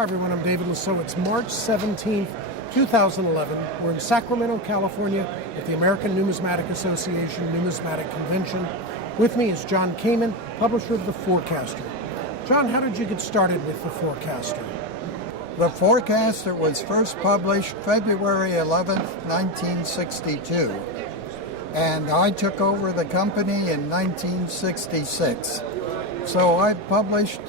Hi everyone, I'm David Lisot. It's March 17th, 2011. We're in Sacramento, California at the American Numismatic Association Numismatic Convention. With me is John Kamin, publisher of The Forecaster. John, how did you get started with The Forecaster? The Forecaster was first published February 11th, 1962. And I took over the company in 1966. So I published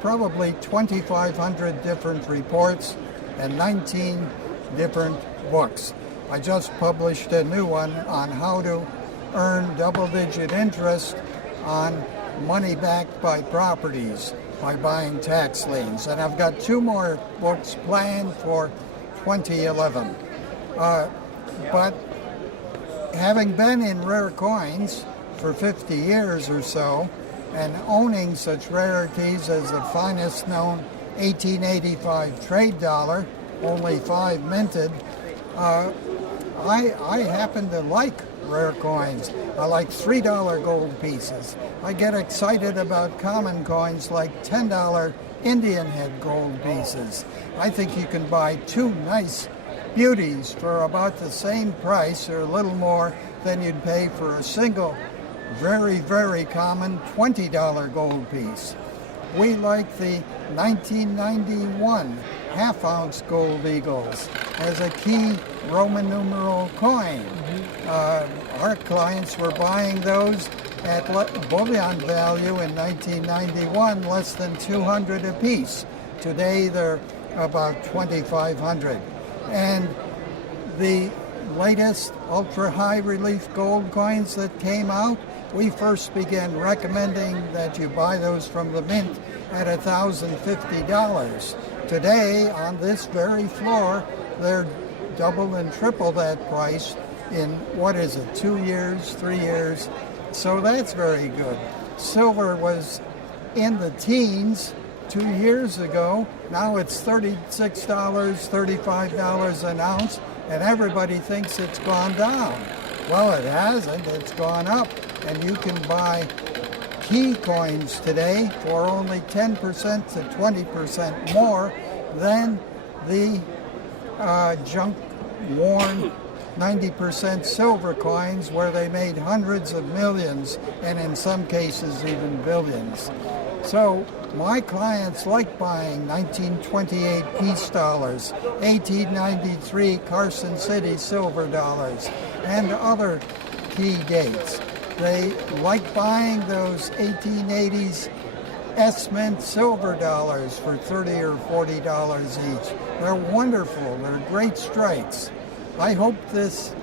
probably 2,500 different reports and 19 different books. I just published a new one on how to earn double-digit interest on money backed by properties by buying tax liens. And I've got two more books planned for 2011. But having been in rare coins for 50 years or so, and owning such rarities as the finest known 1885 trade dollar, only 5 minted, I happen to like rare coins. I like $3 gold pieces. I get excited about common coins like $10 Indian head gold pieces. I think you can buy 2 nice beauties for about the same price or a little more than you'd pay for a single very, very common $20 gold piece. We like the 1991 half-ounce gold eagles as a key Roman numeral coin. Our clients were buying those at bullion value in 1991, less than 200 apiece. Today they're about 2,500. And the latest ultra-high relief gold coins that came out, we first began recommending that you buy those from the mint at $1,050. Today, on this very floor, they're double and triple that price in, 2 years, 3 years. So that's very good. Silver was in the teens 2 years ago. Now it's $36, $35 an ounce, and everybody thinks it's gone down. Well, it hasn't. It's gone up. And you can buy key coins today for only 10% to 20% more than the junk, worn 90% silver coins where they made hundreds of millions and in some cases even billions. So my clients like buying 1928 peace dollars, 1893 Carson City silver dollars, and other key dates. They like buying those 1880s S-Mint silver dollars for $30 or $40 each. They're wonderful. They're great strikes. I hope this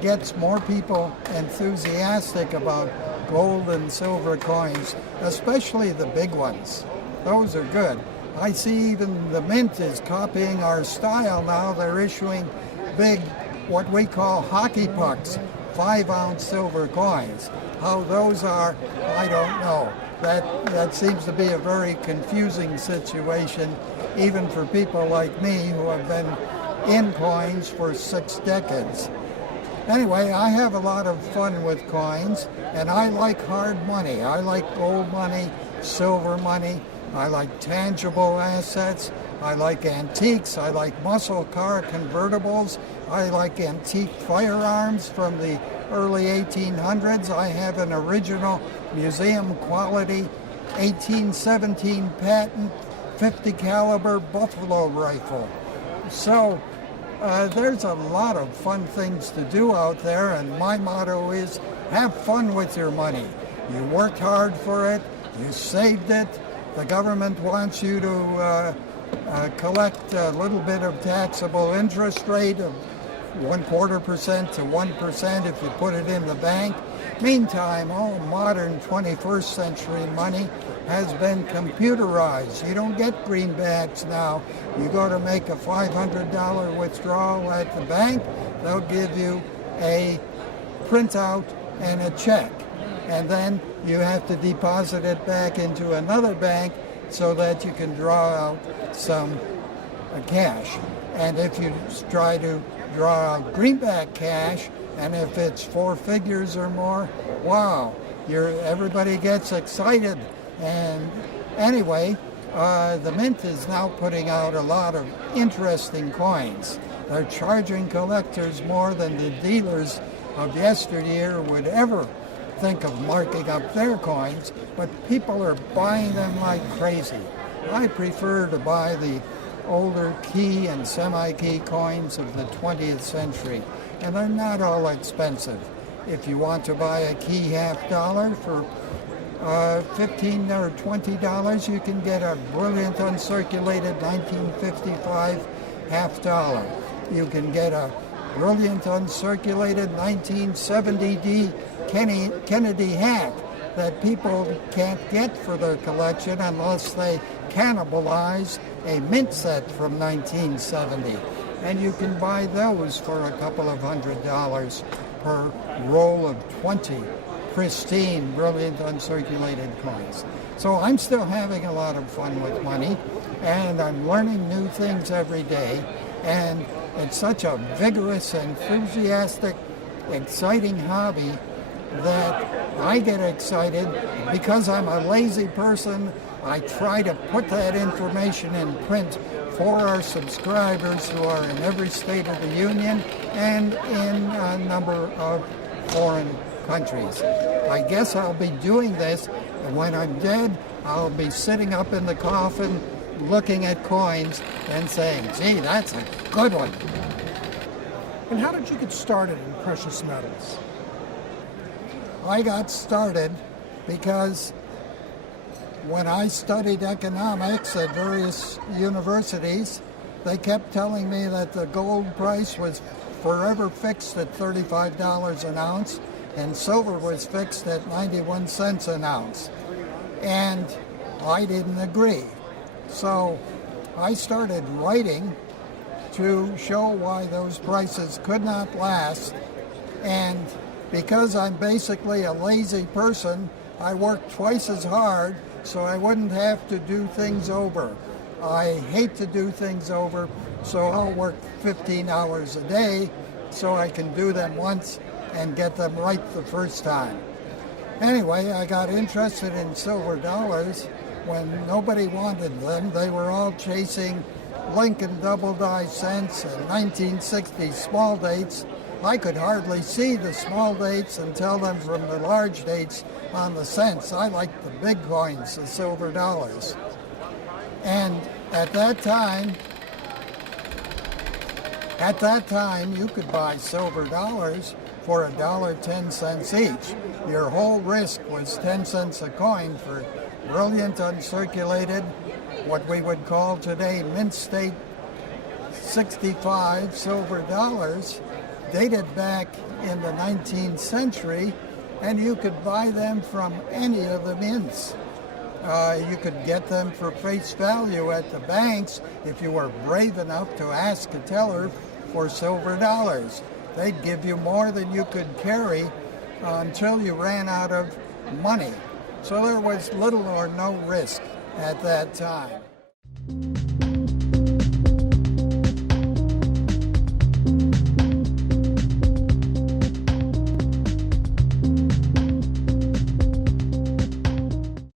gets more people enthusiastic about gold and silver coins, especially the big ones. Those are good. I see even the mint is copying our style now. They're issuing big, what we call hockey pucks, 5-ounce silver coins. How those are, I don't know. That seems to be a very confusing situation, even for people like me who have been in coins for 6 decades. Anyway, I have a lot of fun with coins, and I like hard money. I like gold money, silver money. I like tangible assets. I like antiques. I like muscle car convertibles. I like antique firearms from the early 1800s. I have an original museum quality 1817 patent 50 caliber buffalo rifle. So there's a lot of fun things to do out there, and my motto is have fun with your money. You worked hard for it, you saved it. The government wants you to collect a little bit of taxable interest rate of 0.25% to 1% if you put it in the bank. Meantime, all modern 21st century money has been computerized. You don't get greenbacks now. You go to make a $500 withdrawal at the bank, they'll give you a printout and a check. And then you have to deposit it back into another bank so that you can draw out some cash. And if you try to draw out greenback cash, and if it's 4 figures or more, wow, everybody gets excited. And anyway, the mint is now putting out a lot of interesting coins. They're charging collectors more than the dealers of yesteryear would ever think of marking up their coins, but people are buying them like crazy. I prefer to buy the older key and semi-key coins of the 20th century, and they're not all expensive. If you want to buy a key $half for $15 or $20, you can get a brilliant uncirculated 1955 $half. You can get a brilliant uncirculated 1970D Kennedy hat that people can't get for their collection unless they cannibalize a mint set from 1970. And you can buy those for a couple of $100 per roll of 20 pristine, brilliant uncirculated coins. So I'm still having a lot of fun with money, and I'm learning new things every day, and it's such a vigorous, enthusiastic, exciting hobby that I get excited. Because I'm a lazy person, I try to put that information in print for our subscribers who are in every state of the union and in a number of foreign countries. I guess I'll be doing this, and when I'm dead, I'll be sitting up in the coffin looking at coins and saying, gee, that's a good one. And how did you get started in precious metals? I got started because when I studied economics at various universities, they kept telling me that the gold price was forever fixed at $35 an ounce, and silver was fixed at 91 cents an ounce. And I didn't agree. So I started writing to show why those prices could not last. And because I'm basically a lazy person, I worked twice as hard so I wouldn't have to do things over. I hate to do things over, so I'll work 15 hours a day so I can do them once and get them right the first time. Anyway, I got interested in silver dollars when nobody wanted them. They were all chasing Lincoln double die cents and 1960 small dates. I could hardly see the small dates and tell them from the large dates on the cents. I liked the big coins, the silver dollars. And at that time, you could buy silver dollars for $1.10 each. Your whole risk was 10 cents a coin for brilliant uncirculated, what we would call today mint state 65 silver dollars, dated back in the 19th century, and you could buy them from any of the mints. You could get them for face value at the banks if you were brave enough to ask a teller for silver dollars. They'd give you more than you could carry until you ran out of money. So there was little or no risk at that time.